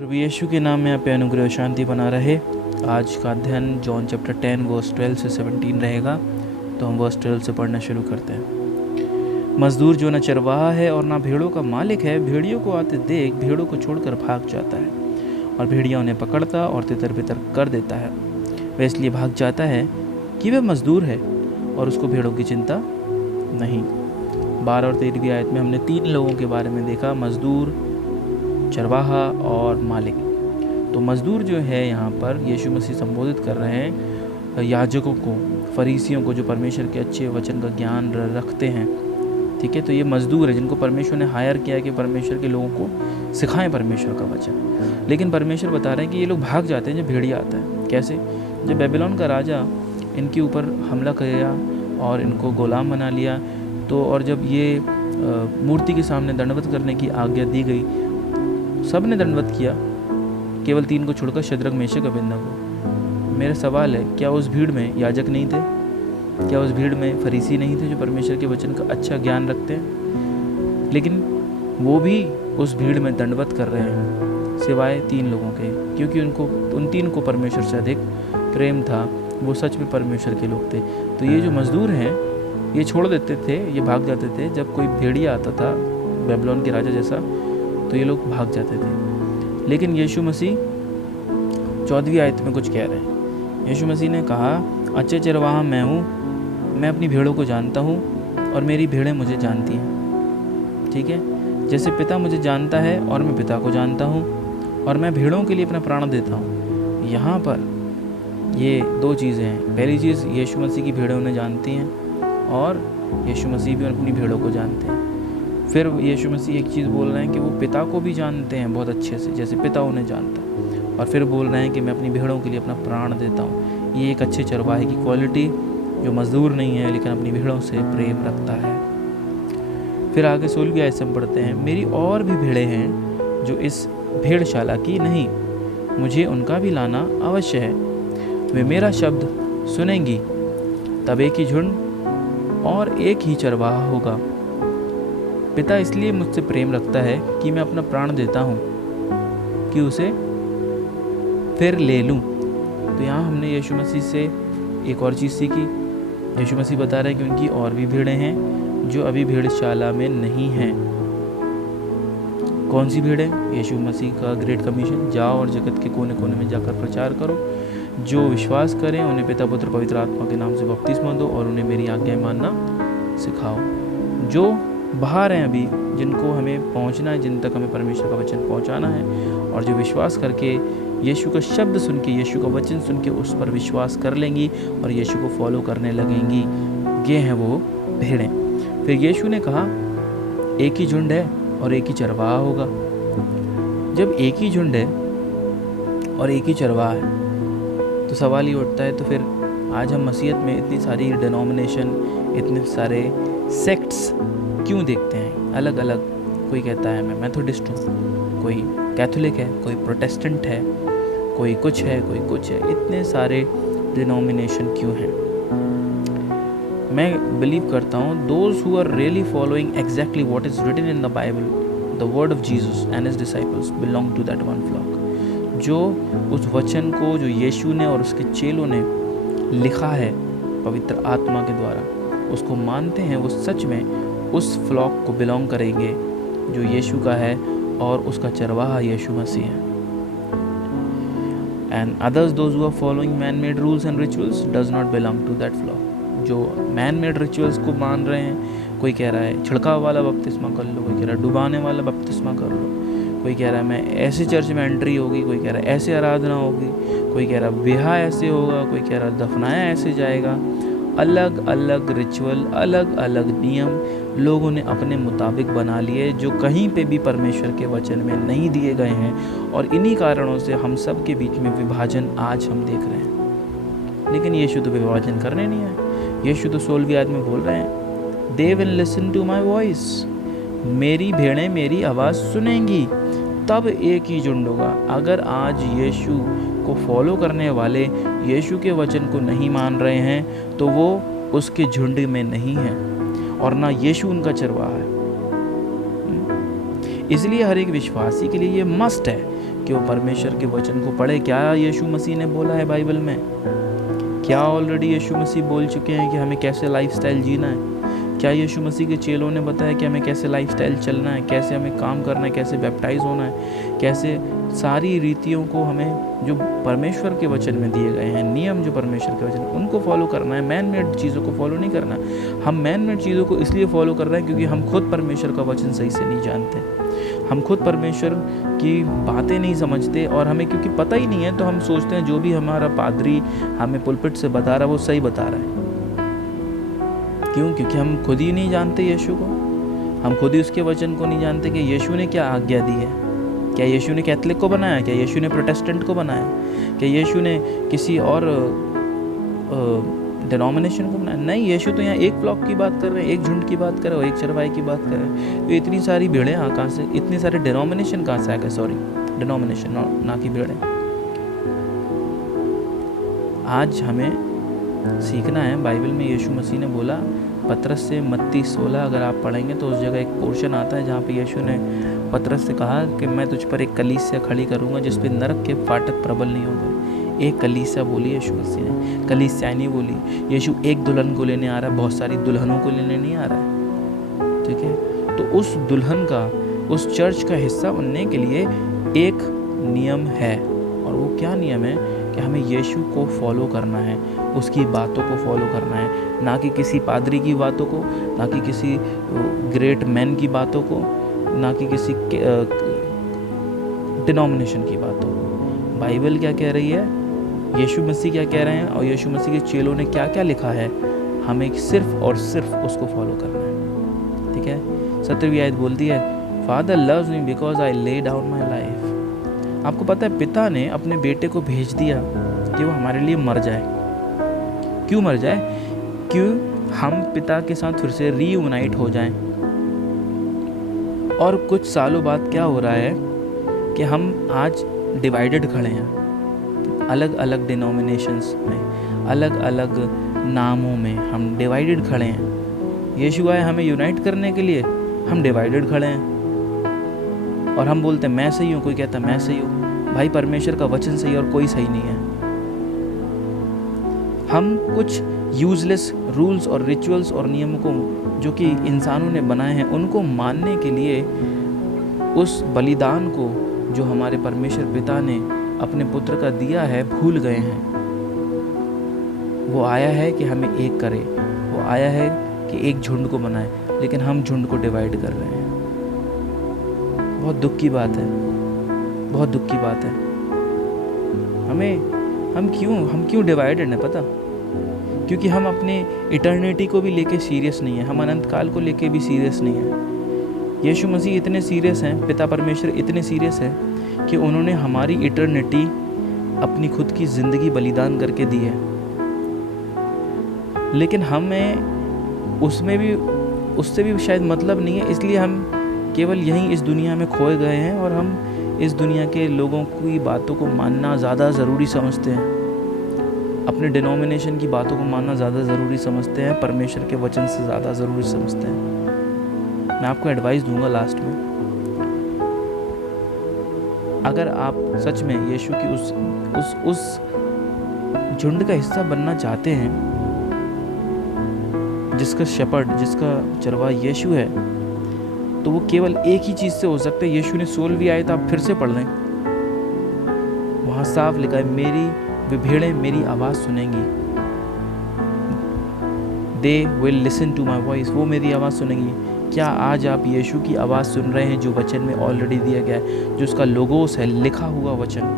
प्रभु यीशु के नाम में आप पे अनुग्रह और शांति बना रहे। आज का अध्ययन जॉन चैप्टर 10 वर्स 12 से 17 रहेगा। तो हम वर्स 12 से पढ़ना शुरू करते हैं। मजदूर जो न चरवाहा है और न भेड़ों का मालिक है, भेड़ियों को आते देख भेड़ों को छोड़कर भाग जाता है और भेड़िया उन्हें पकड़ता और तितर बितर कर देता है। वह इसलिए भाग जाता है कि वह मजदूर है और उसको भेड़ों की चिंता नहीं। 12 और 13वीं आयत में हमने 3 लोगों के बारे में देखा, मजदूर, चरवाहा और मालिक। तो मजदूर जो है यहाँ पर यीशु मसीह संबोधित कर रहे हैं याजकों को, फरीसियों को, जो परमेश्वर के अच्छे वचन का ज्ञान रखते हैं। ठीक है, तो ये मजदूर है जिनको परमेश्वर ने हायर किया है कि परमेश्वर के लोगों को सिखाएं परमेश्वर का वचन। लेकिन परमेश्वर बता रहे हैं कि ये लोग भाग जाते हैं जब भेड़िया आता है। कैसे? जब बेबीलोन का राजा इनके ऊपर हमला किया और इनको गुलाम बना लिया, तो और जब ये मूर्ति के सामने दंडवत करने की आज्ञा दी गई, सब ने दंडवत किया, केवल 3 को छोड़कर शद्रक, मेशक, अबेदनगो। मेरा सवाल है, क्या उस भीड़ में याजक नहीं थे? क्या उस भीड़ में फरीसी नहीं थे जो परमेश्वर के वचन का अच्छा ज्ञान रखते हैं? लेकिन वो भी उस भीड़ में दंडवत कर रहे हैं, सिवाय 3 लोगों के, क्योंकि उन 3 को परमेश्वर से अधिक प्रेम था। वो सच में परमेश्वर के लोग थे। तो ये जो मजदूर हैं, ये छोड़ देते थे, ये भाग जाते थे। जब कोई भेड़िया आता था बेबीलोन के राजा जैसा, तो ये लोग भाग जाते थे। लेकिन यीशु मसीह 14वीं आयत में कुछ कह रहे हैं। यीशु मसीह ने कहा, अच्छे चरवाहा मैं हूँ, मैं अपनी भेड़ों को जानता हूँ और मेरी भेड़ें मुझे जानती हैं। ठीक है, जैसे पिता मुझे जानता है और मैं पिता को जानता हूँ और मैं भेड़ों के लिए अपना प्राण देता हूँ। यहाँ पर ये 2 चीज़ें हैं। पहली चीज़, यीशु मसीह की भेड़ें उन्हें जानती हैं और यीशु मसीह भी अपनी भेड़ों को जानते हैं। फिर यीशु मसीह एक चीज़ बोल रहे हैं कि वो पिता को भी जानते हैं बहुत अच्छे से, जैसे पिता उन्हें जानता है। और फिर बोल रहे हैं कि मैं अपनी भेड़ों के लिए अपना प्राण देता हूँ। ये एक अच्छे चरवाहे की क्वालिटी, जो मजदूर नहीं है लेकिन अपनी भेड़ों से प्रेम रखता है। फिर आगे 16वीं आयत से हम पढ़ते हैं, मेरी और भी भेड़ें हैं जो इस भेड़शाला की नहीं, मुझे उनका भी लाना अवश्य है। वे मेरा शब्द सुनेंगी, तब एक ही झुंड और एक ही चरवाहा होगा। पिता इसलिए मुझसे प्रेम रखता है कि मैं अपना प्राण देता हूँ कि उसे फिर ले लूँ। तो यहाँ हमने यीशु मसीह से एक और चीज़ सीखी। यीशु मसीह बता रहे हैं कि उनकी और भी भेड़ें हैं जो अभी भेड़शाला में नहीं हैं। कौन सी भेड़ें? यीशु मसीह का ग्रेट कमीशन, जाओ और जगत के कोने कोने में जाकर प्रचार करो। जो विश्वास करें उन्हें पिता, पुत्र, पवित्र आत्मा के नाम से बपतिस्मा दो और उन्हें मेरी आज्ञाएं मानना सिखाओ। जो बाहर हैं अभी, जिनको हमें पहुंचना है, जिन तक हमें परमेश्वर का वचन पहुंचाना है, और जो विश्वास करके यीशु का शब्द सुन के, यीशु का वचन सुन के उस पर विश्वास कर लेंगी और यीशु को फॉलो करने लगेंगी, ये हैं वो भेड़ें। फिर यीशु ने कहा, एक ही झुंड है और एक ही चरवाहा होगा। जब एक ही झुंड है और एक ही चरवाहा है, तो सवाल ये उठता है, तो फिर आज हम मसीहत में इतनी सारी डिनोमिनेशन, इतने सारे सेक्ट्स क्यों देखते हैं? अलग अलग, कोई कहता है मैं मेथोडिस्ट हूँ, कोई कैथोलिक है, कोई प्रोटेस्टेंट है, कोई कुछ है, कोई कुछ है। इतने सारे डिनोमिनेशन क्यों हैं? मैं बिलीव करता हूँ, those who are really following exactly what is written in the Bible, the word of Jesus and his disciples belong to that one flock. जो उस वचन को, जो यीशु ने और उसके चेलों ने लिखा है पवित्र आत्मा के द्वारा, उसको मानते हैं, वो सच में उस फ्लॉक को बिलोंग करेंगे जो यीशु का है और उसका चरवाहा यीशु मसीह है। And others, those who are following man made rules and rituals, does not belong to that flock. जो मैन मेड रिचुअल्स को मान रहे हैं, कोई कह रहा है छिड़काव वाला बपतिस्मा कर लो, कोई कह रहा है डुबाने वाला बपतिस्मा कर लो, कोई कह रहा है मैं ऐसे चर्च में एंट्री होगी, कोई कह रहा है ऐसे आराधना होगी, कोई कह रहा है ब्याह ऐसे होगा, कोई कह रहा है दफनाया ऐसे जाएगा। अलग अलग रिचुअल, अलग अलग नियम लोगों ने अपने मुताबिक बना लिए, जो कहीं पे भी परमेश्वर के वचन में नहीं दिए गए हैं। और इन्हीं कारणों से हम सब के बीच में विभाजन आज हम देख रहे हैं। लेकिन यीशु तो विभाजन करने नहीं आए। यीशु तो 16वीं आयत में बोल रहे हैं, they will listen to my voice, मेरी भेड़ें मेरी आवाज़ सुनेंगी, तब एक ही झुंड होगा। अगर आज यीशु को फॉलो करने वाले यीशु के वचन को नहीं मान रहे हैं, तो वो उसके झुंड में नहीं है और ना यीशु उनका चरवाहा है। इसलिए हर एक विश्वासी के लिए ये मस्ट है कि वो परमेश्वर के वचन को पढ़े। क्या यीशु मसीह ने बोला है बाइबल में? क्या ऑलरेडी यीशु मसीह बोल चुके हैं कि हमें कैसे लाइफस्टाइल जीना है? क्या यीशु मसीह के चेलों ने बताया कि हमें कैसे लाइफस्टाइल चलना है, कैसे हमें काम करना है, कैसे बैप्टाइज होना है, कैसे सारी रीतियों को हमें जो परमेश्वर के वचन में दिए गए हैं, नियम जो परमेश्वर के वचन उनको फॉलो करना है। मैन मेड चीज़ों को फॉलो नहीं करना। हम मैन मेड चीज़ों को इसलिए फॉलो कर रहे हैं क्योंकि हम खुद परमेश्वर का वचन सही से नहीं जानते, हम खुद परमेश्वर की बातें नहीं समझते, और हमें क्योंकि पता ही नहीं है तो हम सोचते हैं जो भी हमारा पादरी हमें पुलपिट से बता रहा है वो सही बता रहा है। क्यों? क्योंकि हम खुद ही नहीं जानते यीशु को, हम खुद ही उसके वचन को नहीं जानते कि यीशु ने क्या आज्ञा दी है। क्या यीशु ने कैथलिक को बनाया? क्या यीशु ने प्रोटेस्टेंट को बनाया? क्या यीशु ने किसी और डिनोमिनेशन को बनाया? नहीं, यीशु तो यहाँ एक फ्लॉक की बात कर रहे हैं, एक झुंड की बात कर रहे हैं, एक चरवाहे की बात कर रहे हैं। तो इतनी सारी भेड़ें कहाँ से, इतने सारे डिनोमिनेशन कहाँ से आ गए? सॉरी, डिनोमिनेशन ना कि भेड़ें। आज हमें सीखना है। बाइबल में यीशु मसीह ने बोला पतरस से, मत्ती 16 अगर आप पढ़ेंगे तो उस जगह एक पोर्शन आता है जहाँ पे यीशु ने पतरस से कहा कि मैं तुझ पर एक कलीसिया खड़ी करूँगा जिस पे नरक के फाटक प्रबल नहीं होंगे। एक कलीसिया बोली यीशु मसीह ने, कलीसिया नहीं बोली। यीशु एक दुल्हन को लेने आ रहा है, बहुत सारी दुल्हनों को लेने नहीं आ रहा है। ठीक है, तो उस दुल्हन का, उस चर्च का हिस्सा बनने के लिए एक नियम है, और वो क्या नियम है कि हमें यीशु को फॉलो करना है, उसकी बातों को फॉलो करना है, ना कि किसी पादरी की बातों को, ना कि किसी ग्रेट मैन की बातों को, ना कि किसी डिनोमिनेशन की बातों को। बाइबल क्या कह रही है, यीशु मसीह क्या कह रहे हैं, और यीशु मसीह के चेलों ने क्या क्या लिखा है, हमें सिर्फ और सिर्फ उसको फॉलो करना है। ठीक है, 17वीं आयत बोलती है, father loves me because I lay down my life. आपको पता है पिता ने अपने बेटे को भेज दिया कि वो हमारे लिए मर जाए। क्यों मर जाए? क्यों हम पिता के साथ फिर से रीयूनाइट हो जाएं। और कुछ सालों बाद क्या हो रहा है कि हम आज डिवाइडेड खड़े हैं, अलग अलग डिनोमिनेशंस में, अलग अलग नामों में हम डिवाइडेड खड़े हैं। यीशु आए हमें यूनाइट करने के लिए, हम डिवाइडेड खड़े हैं और हम बोलते हैं मैं सही हूँ, कोई कहता है मैं सही हूँ। भाई परमेश्वर का वचन सही और कोई सही नहीं है। हम कुछ यूजलेस रूल्स और रिचुअल्स और नियमों को जो कि इंसानों ने बनाए हैं उनको मानने के लिए उस बलिदान को जो हमारे परमेश्वर पिता ने अपने पुत्र का दिया है भूल गए हैं। वो आया है कि हमें एक करे, वो आया है कि एक झुंड को बनाए, लेकिन हम झुंड को डिवाइड कर रहे हैं। बहुत दुख की बात है, बहुत दुख की बात है। हम क्यों डिवाइडेड हैं पता? क्योंकि हम अपने इटर्निटी को भी लेके सीरियस नहीं है, हम अनंत काल को लेके भी सीरियस नहीं है। यीशु मसीह इतने सीरियस हैं, पिता परमेश्वर इतने सीरियस हैं कि उन्होंने हमारी इटर्निटी अपनी खुद की ज़िंदगी बलिदान करके दी है, लेकिन हमें उससे भी शायद मतलब नहीं है। इसलिए हम केवल यहीं इस दुनिया में खोए गए हैं और हम इस दुनिया के लोगों की बातों को मानना ज़्यादा ज़रूरी समझते हैं, अपने डिनोमिनेशन की बातों को मानना ज़्यादा ज़रूरी समझते हैं, परमेश्वर के वचन से ज़्यादा ज़रूरी समझते हैं। मैं आपको एडवाइस दूंगा लास्ट में, अगर आप सच में यीशु की उस झुंड का हिस्सा बनना चाहते हैं जिसका शेपर्ड, जिसका चरवाहा यीशु है, तो वो केवल एक ही चीज़ से हो सकता है। यीशु ने 16वीं आयत आप फिर से पढ़ लें, वहाँ साफ लिखा है मेरी वे भेड़ें मेरी आवाज़ सुनेंगी, they will listen to my voice, वो मेरी आवाज़ सुनेंगी। क्या आज आप यीशु की आवाज़ सुन रहे हैं जो वचन में ऑलरेडी दिया गया है, जो उसका लोगोस है, लिखा हुआ वचन?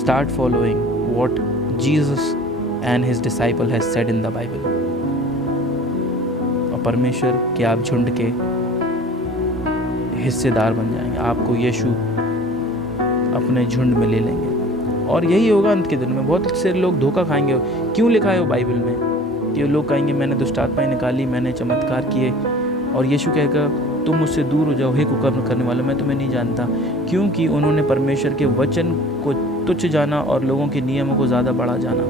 Start following what Jesus and his disciple has said in the Bible, और परमेश्वर के आप झुंड के हिस्सेदार बन जाएंगे। आपको यीशु अपने झुंड में ले लेंगे, और यही होगा अंत के दिन में। बहुत से लोग धोखा खाएंगे। क्यों लिखा है वो बाइबल में कि लोग कहेंगे मैंने दुष्ट आत्माएं निकाली, मैंने चमत्कार किए, और यीशु कहेगा तुम मुझसे दूर हो जाओ हे कुकर्म करने वाला, मैं तुम्हें नहीं जानता। क्योंकि उन्होंने परमेश्वर के वचन को तुच्छ जाना और लोगों के नियमों को ज़्यादा बड़ा जाना।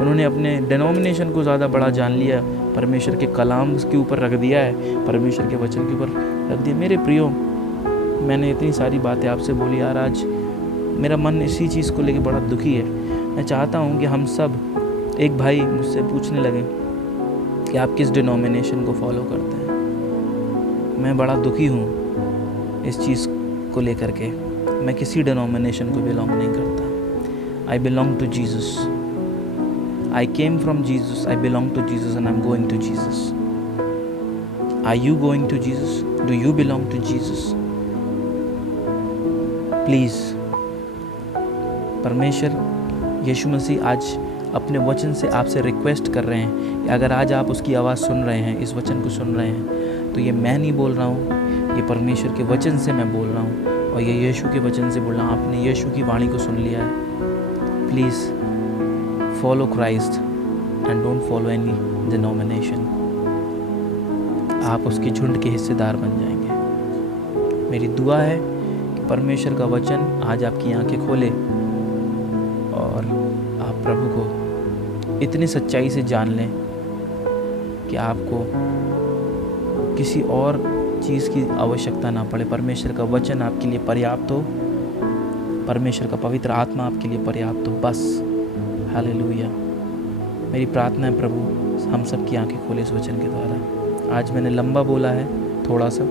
उन्होंने अपने डिनोमिनेशन को ज़्यादा बड़ा जान लिया परमेश्वर के कलाम के ऊपर रख दिया है, परमेश्वर के वचन के ऊपर रख दिया। मेरे प्रियो, मैंने इतनी सारी बातें आपसे बोली यार, आज मेरा मन इसी चीज़ को लेके बड़ा दुखी है। मैं चाहता हूँ कि हम सब, एक भाई मुझसे पूछने लगे कि आप किस डिनोमिनेशन को फॉलो करते हैं। मैं बड़ा दुखी हूँ इस चीज़ को लेकर के। मैं किसी डिनोमिनेशन को बिलोंग नहीं करता। I belong to Jesus. I came from Jesus, I belong to Jesus and I'm going to Jesus. Are you going to Jesus? Do you belong to Jesus? Please, परमेश्वर यीशु मसीह आज अपने वचन से आपसे रिक्वेस्ट कर रहे हैं कि अगर आज आप उसकी आवाज़ सुन रहे हैं, इस वचन को सुन रहे हैं, तो ये मैं नहीं बोल रहा हूँ, ये परमेश्वर के वचन से मैं बोल रहा हूँ और ये यीशु के वचन से बोल रहा हूँ। आपने यीशु की वाणी को सुन लिया है। Please follow Christ and don't follow any denomination. आप उसके झुंड के हिस्सेदार बन जाएंगे। मेरी दुआ है कि परमेश्वर का वचन आज आपकी आंखें खोले और आप प्रभु को इतनी सच्चाई से जान लें कि आपको किसी और चीज़ की आवश्यकता ना पड़े। परमेश्वर का वचन आपके लिए पर्याप्त हो, परमेश्वर का पवित्र आत्मा आपके लिए पर्याप्त हो, बस। हालेलुया। मेरी प्रार्थना है प्रभु हम सब की आंखें खोले इस वचन के द्वारा। आज मैंने लंबा बोला है थोड़ा सा,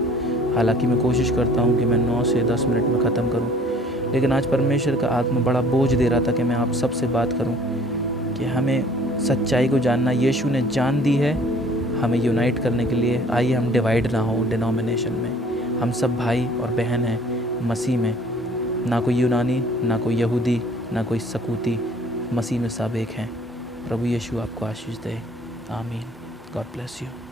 हालांकि मैं कोशिश करता हूँ कि मैं 9 से 10 मिनट में ख़त्म करूँ, लेकिन आज परमेश्वर का आत्मा बड़ा बोझ दे रहा था कि मैं आप सब से बात करूँ कि हमें सच्चाई को जानना यीशु ने जान दी है, हमें यूनाइट करने के लिए। आइए हम डिवाइड ना हो डिनोमिनेशन में। हम सब भाई और बहन हैं मसीह में, ना कोई यूनानी, ना कोई यहूदी, ना कोई सकूती, मसीह में सब एक हैं। प्रभु यीशु आपको आशीष दे। आमीन। God bless you.